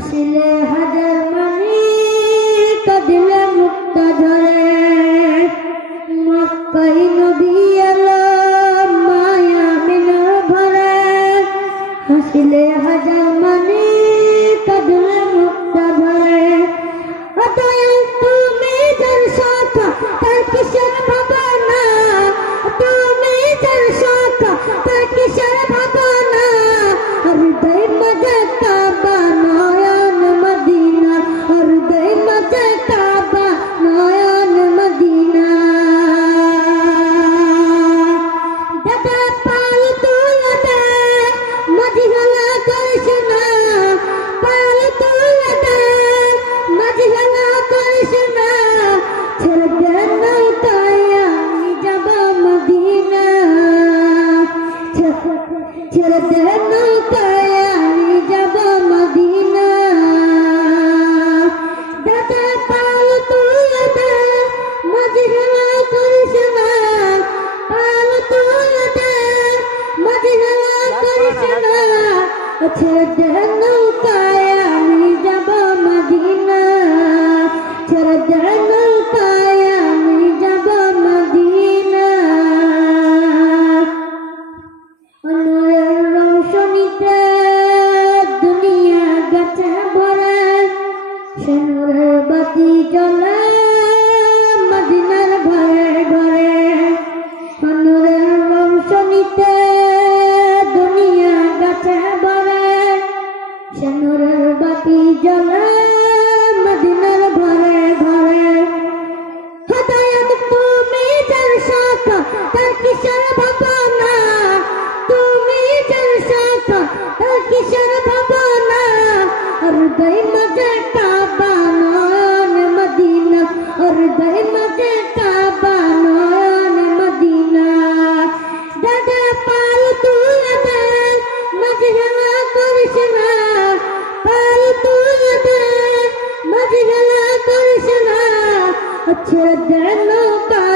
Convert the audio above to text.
হাসিলে হাজার মানি কাঁদিলে মুক্তা ঝরে মক্কায় নবী এলো মায়া মিনার ভরে হাসিলে হাজার মানি কাঁদিলে মুক্তা ঝরে অতএব তুমি যার শাখা তার কিসের ভাবনা তুমি যার শাখা তার কিসের ভাবনা হৃদয় মাঝে কাবা নয়ন মদিনা হৃদয় মাঝে কাবা নয়ন মদিনা দাদা পাল তুলে দে মদিনা করিস না পাল তুলে দে মদিনা করিস না ছেড়ে দে নৌকায় আমি যাব মদিনা ছেড়ে দে নৌকায় আমি যাব মদিনা দাদা পাল তুলে দে মদিনা করিস না পাল তুলে দে মদিনা করিস না ছেড়ে দে নৌকায় আমি যাব মদিনা ছেড়ে দে নৌকায় আমি যাব মদিনা অনুরের রৌশনীতে দুনিয়া গেছে ভরে সে নূরের বাতি জ্বলে মদিনার ঘরে ঘরে অনুরের রৌশনীতে দুনিয়া গেছে ভরে সে নূরের বাতি জ্বলে মদিনার ঘরে ঘরে হৃদয়ত তুমি যার শাখা তার কিসের ভাবনা তুমি যার শাখা তার কিসের ভাবনা হৃদয় মাঝে কাবা নয়ন মদিনা হৃদয় মাঝে কাবা নয়ন মদিনা দাদা পাল তুলে দে মদিনা করিস না পাল তুলে দে মদিনা করিস না ছেড়ে দে নৌকা